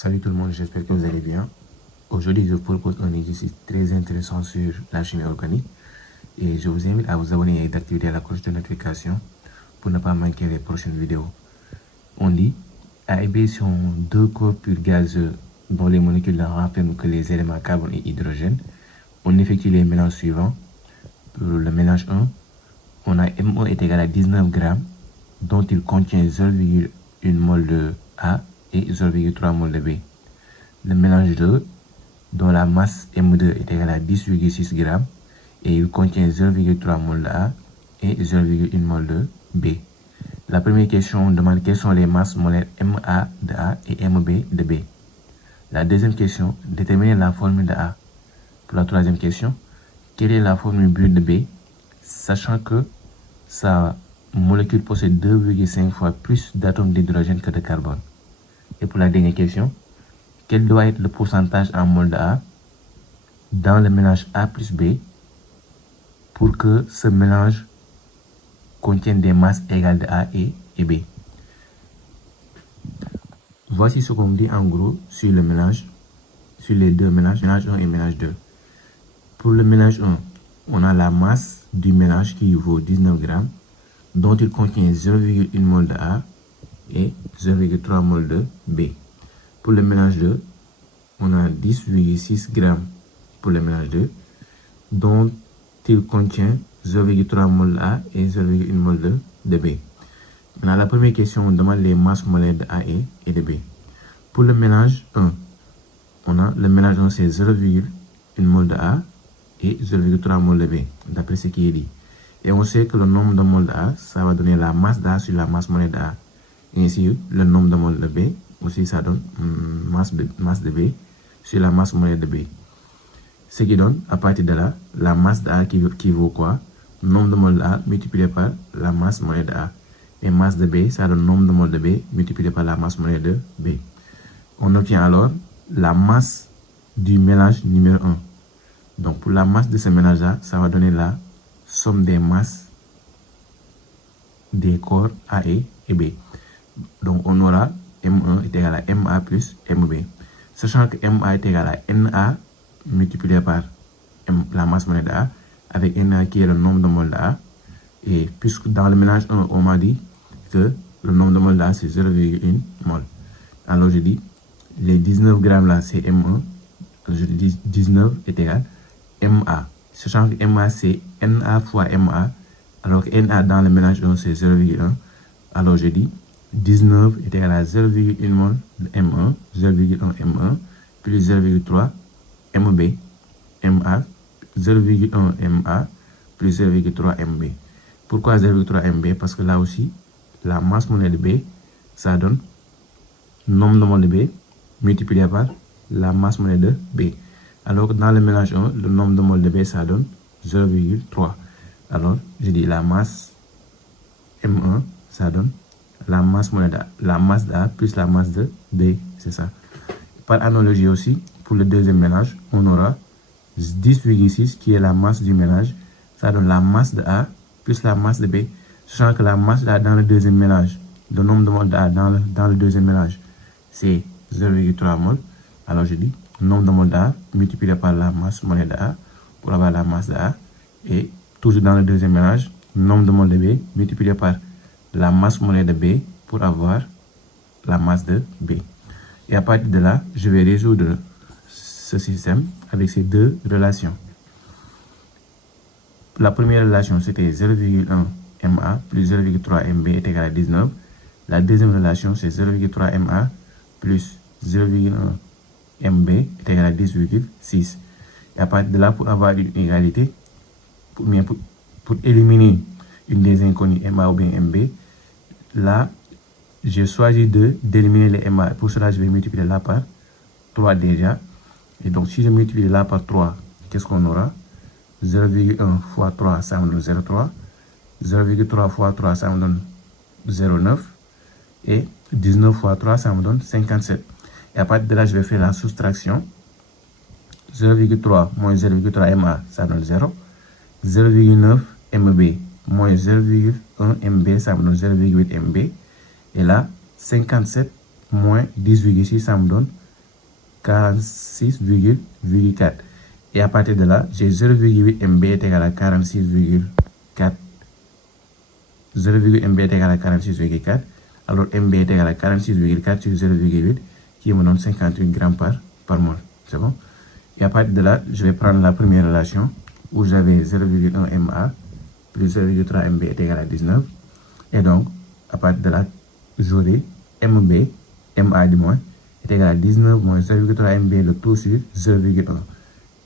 Salut tout le monde, j'espère que vous allez bien. Aujourd'hui, je vous propose un exercice très intéressant sur la chimie organique et je vous invite à vous abonner et d'activer la cloche de notification pour ne pas manquer les prochaines vidéos. On dit A et B sont deux corps purs gazeux dont les molécules ne renferment que les éléments carbone et hydrogène. On effectue les mélanges suivants. Pour le mélange 1, on a MO est égal à 19 grammes dont il contient 0,1 mol de A et 0,3 mol de B. Le mélange 2, dont la masse M2 est égale à 10,6 grammes et il contient 0,3 mol de A et 0,1 mol de B. La première question, on demande quelles sont les masses molaires MA de A et MB de B. La deuxième question, déterminer la formule de A. Pour la troisième question, quelle est la formule brute de B, sachant que sa molécule possède 2,5 fois plus d'atomes d'hydrogène que de carbone. Et pour la dernière question, quel doit être le pourcentage en mol de A dans le mélange A plus B pour que ce mélange contienne des masses égales de A et B. Voici ce qu'on dit en gros sur le mélange, sur les deux mélanges, mélange 1 et mélange 2. Pour le mélange 1, on a la masse du mélange qui vaut 19 grammes, dont il contient 0,1 mol de A et 0,3 mol de B. Pour le mélange 2, on a 10,6 grammes pour le mélange 2, dont il contient 0,3 mol de A et 0,1 mol de B. Maintenant, la première question, on demande les masses molaires de A et de B. Pour le mélange 1, on a le mélange 1, c'est 0,1 mol de A et 0,3 mol de B, d'après ce qui est dit. Et on sait que le nombre de moles de A, ça va donner la masse d'A sur la masse molaire de A. Et ainsi, le nombre de moles de B, aussi ça donne masse de B sur la masse molaire de B. Ce qui donne, à partir de là, la masse de A qui vaut quoi? Nombre de moles de A multiplié par la masse molaire de A. Et masse de B, ça donne nombre de moles de B multiplié par la masse molaire de B. On obtient alors la masse du mélange numéro 1. Donc pour la masse de ce mélange-là, ça va donner la somme des masses des corps A et B. Donc on aura M1 est égal à MA plus MB. Sachant que MA est égal à NA multiplié par la masse molaire de A, avec NA qui est le nombre de moles de A. Et puisque dans le mélange 1, on m'a dit que le nombre de moles de A, c'est 0,1 mol. Alors je dis, les 19 grammes là, c'est M1. Alors je dis 19 est égal à MA. Sachant que MA, c'est NA fois MA. Alors que NA dans le mélange 1, c'est 0,1. Alors je dis, 19 est égal à 0,1 mol de M1, 0,1 M1, plus 0,3 MB, MA, 0,1 MA, plus 0,3 MB. Pourquoi 0,3 MB? Parce que là aussi, la masse molaire de B, ça donne nombre de moles de B multiplié par la masse molaire de B. Alors que dans le mélange 1, le nombre de moles de B, ça donne 0,3. Alors, je dis la masse M1, ça donne la masse molaire de la masse de A plus la masse de B, c'est ça. Par analogie aussi, pour le deuxième mélange, on aura 10,6 qui est la masse du mélange, ça donne la masse de A plus la masse de B, sachant que la masse de A dans le deuxième mélange, le nombre de moles de A dans le deuxième mélange, c'est 0,3 mol. Alors je dis nombre de moles de A multiplié par la masse molaire de A pour avoir la masse de A, et toujours dans le deuxième mélange, nombre de moles de B multiplié par la masse molaire de B pour avoir la masse de B. Et à partir de là, je vais résoudre ce système avec ces deux relations. La première relation, c'était 0,1 MA plus 0,3 MB est égal à 19. La deuxième relation, c'est 0,3 MA plus 0,1 MB est égal à 10,6. Et à partir de là, pour avoir une égalité, pour éliminer une des inconnues MA ou bien MB, là, j'ai choisi d'éliminer les MA. Pour cela, je vais multiplier là par 3 déjà. Et donc, si je multiplie là par 3, qu'est-ce qu'on aura? 0,1 fois 3, ça me donne 0,3. 0,3 fois 3, ça me donne 0,9. Et 19 fois 3, ça me donne 57. Et à partir de là, je vais faire la soustraction. 0,3 moins 0,3 MA, ça donne 0. 0,9 MB moins 0,1 MB, ça me donne 0,8 MB. Et là, 57 moins 10,6, ça me donne 46,4. Et à partir de là, j'ai 0,8 MB est égal à 46,4. 0,MB est égal à 46,4. Alors MB est égal à 46,4 sur 0,8 qui me donne 58 grammes par mol. C'est bon? Et à partir de là, je vais prendre la première relation où j'avais 0,1 MA plus 0,3 MB est égal à 19. Et donc, à partir de là, j'aurai MB, MA du moins, est égal à 19 moins 0,3 MB le tout sur 0,1.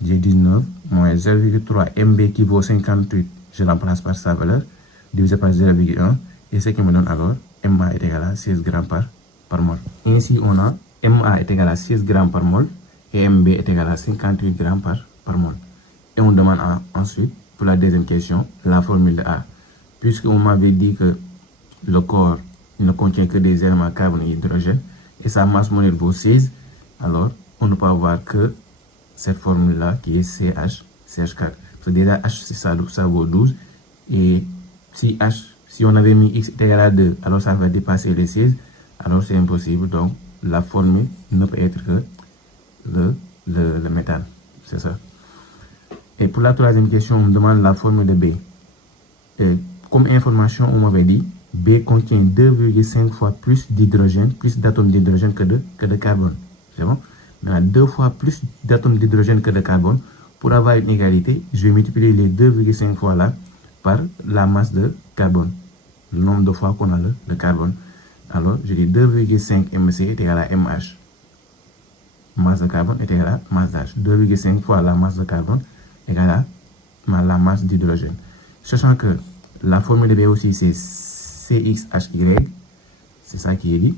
J'ai 19 moins 0,3 MB qui vaut 58, je remplace par sa valeur, divisé par 0,1, et ce qui me donne alors MA est égal à 16 grammes par mol. Ainsi, on a MA est égal à 16 grammes par mol et MB est égal à 58 grammes par mol. Et on demande ensuite, pour la deuxième question, la formule de A. Puisqu'on m'avait dit que le corps ne contient que des éléments carbone et hydrogène, et sa masse molaire vaut 16, alors on ne peut avoir que cette formule-là qui est CH4. Parce que déjà H, ça vaut 12, et si on avait mis X est égal à 2, alors ça va dépasser les 16, alors c'est impossible, donc la formule ne peut être que le méthane, c'est ça. Et pour la troisième question, on me demande la formule de B. Et comme information, on m'avait dit B contient 2,5 fois plus d'hydrogène, plus d'atomes d'hydrogène que de carbone. C'est bon? Maintenant, 2 fois plus d'atomes d'hydrogène que de carbone. Pour avoir une égalité, je vais multiplier les 2,5 fois là par la masse de carbone. Le nombre de fois qu'on a le carbone. Alors, je dis 2,5 MC est égal à MH. Masse de carbone est égal à masse d'H. 2,5 fois la masse de carbone égale à la masse d'hydrogène. Sachant que la formule de B aussi c'est CXHY, c'est ça qui est dit.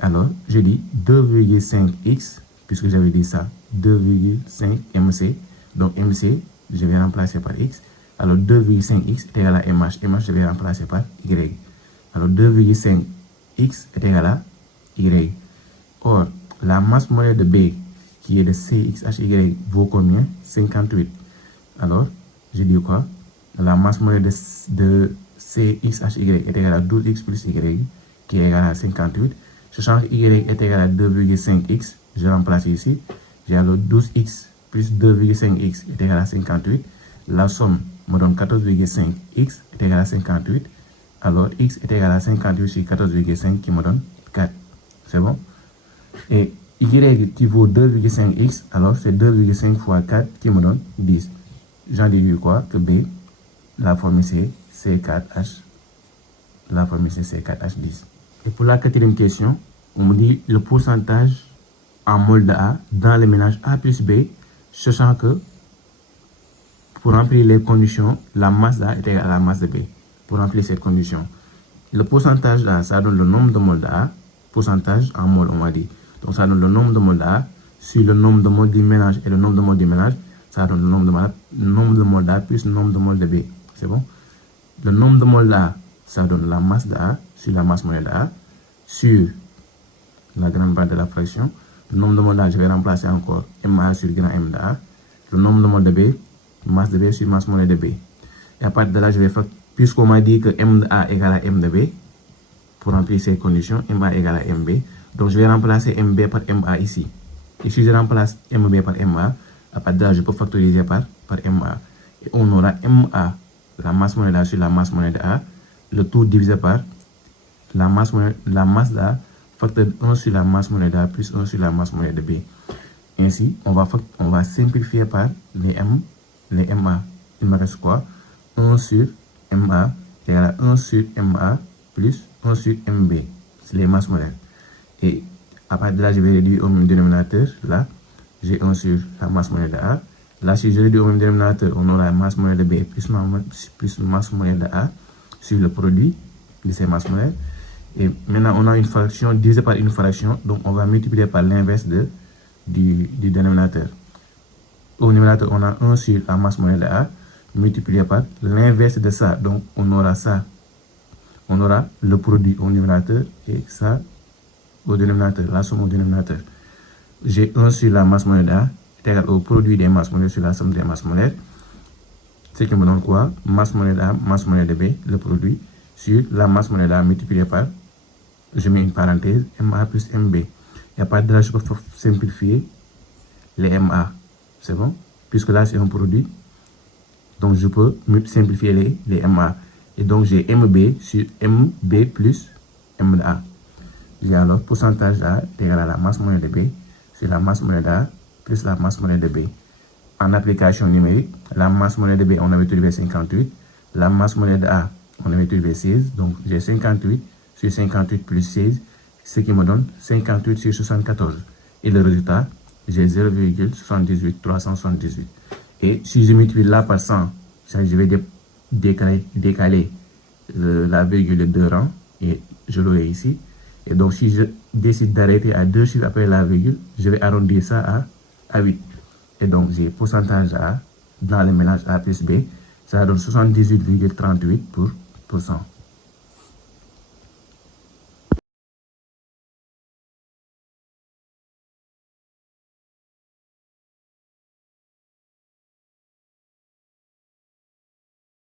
Alors, je dis 2,5X, puisque j'avais dit ça, 2,5 MC. Donc MC, je vais remplacer par X. Alors 2,5X est égal à MH. MH, je vais remplacer par Y. Alors 2,5X est égal à Y. Or, la masse molaire de B, qui est de CXHY, vaut combien? 58. Alors, je dis quoi? La masse molaire de CXHY est égale à 12X plus Y, qui est égal à 58. Je change Y est égal à 2,5X. Je remplace ici. J'ai alors 12X plus 2,5X est égal à 58. La somme me donne 14,5. X est égal à 58. Alors, X est égal à 58 sur 14,5 qui me donne 4. C'est bon? Et Y qui vaut 2,5X, alors c'est 2,5 fois 4 qui me donne 10. J'en déduis quoi? Que B, la formule c'est C4H. La formule c'est C4H10. Et pour la quatrième question, on me dit le pourcentage en mol de A dans le mélange A plus B, sachant que pour remplir les conditions, la masse d'A est égale à la masse de B. Pour remplir cette condition, le pourcentage d'A, ça donne le nombre de mol de A, pourcentage en mol, on va dire. Donc ça donne le nombre de mol de A sur le nombre de mol du mélange et le nombre de mol du mélange, ça donne le nombre de mol d'A plus le nombre de mol de B. C'est bon? Le nombre de mol d'A, ça donne la masse de A sur la masse molaire de A sur la grande barre de la fraction. Le nombre de mol d'A, je vais remplacer encore MA sur grand M de A. Le nombre de mol de B, masse de B sur masse molaire de B. Et à partir de là, je vais faire, puisqu'on m'a dit que M de A égale à M de B, pour remplir ces conditions, MA égale à MB. Donc je vais remplacer MB par MA ici. Et si je remplace MB par MA, à partir de là, je peux factoriser par MA. Et on aura MA, la masse molaire de A sur la masse molaire de A, le tout divisé par la masse de A, facteur 1 sur la masse molaire de A plus 1 sur la masse molaire de B. Ainsi, on va simplifier par les MA. Il me reste quoi? 1 sur MA égale à 1 sur MA plus 1 sur MB. C'est les masses molaires. Et à partir de là, je vais réduire au même dénominateur. Là, j'ai 1 sur la masse molaire de A. Là, si je réduis au même dénominateur, on aura la masse molaire de B plus masse molaire de A sur le produit de ces masses molaires. Et maintenant, on a une fraction divisée par une fraction. Donc, on va multiplier par l'inverse du dénominateur. Au numérateur, on a 1 sur la masse molaire de A multiplié par l'inverse de ça. Donc, on aura ça. On aura le produit au numérateur et ça au dénominateur, la somme au dénominateur. J'ai 1 sur la masse molaire de A est égal au produit des masses molaires sur la somme des masses molaires. Ce qui me donne quoi? Masse molaire de A, masse molaire de B, le produit, sur la masse molaire de A multiplié par, je mets une parenthèse, MA plus MB. Et à partir de là, je peux simplifier les MA. C'est bon? Puisque là, c'est un produit. Donc, je peux simplifier les MA. Et donc, j'ai MB sur MB plus MA. J'ai alors pourcentage A égal à la masse moyenne de B sur la masse moyenne A plus la masse moyenne de B. En application numérique, la masse moyenne de B, on avait trouvé 58. La masse moyenne de A, on avait trouvé 16. Donc, j'ai 58 sur 58 plus 16, ce qui me donne 58 sur 74. Et le résultat, j'ai 0,78378. Et si je multiplie là par 100, je vais décaler la virgule de 2 rangs et je l'aurai ici. Et donc, si je décide d'arrêter à 2 chiffres après la virgule, je vais arrondir ça à 8. Et donc, j'ai pourcentage A dans le mélange A plus B. Ça donne 78,38%.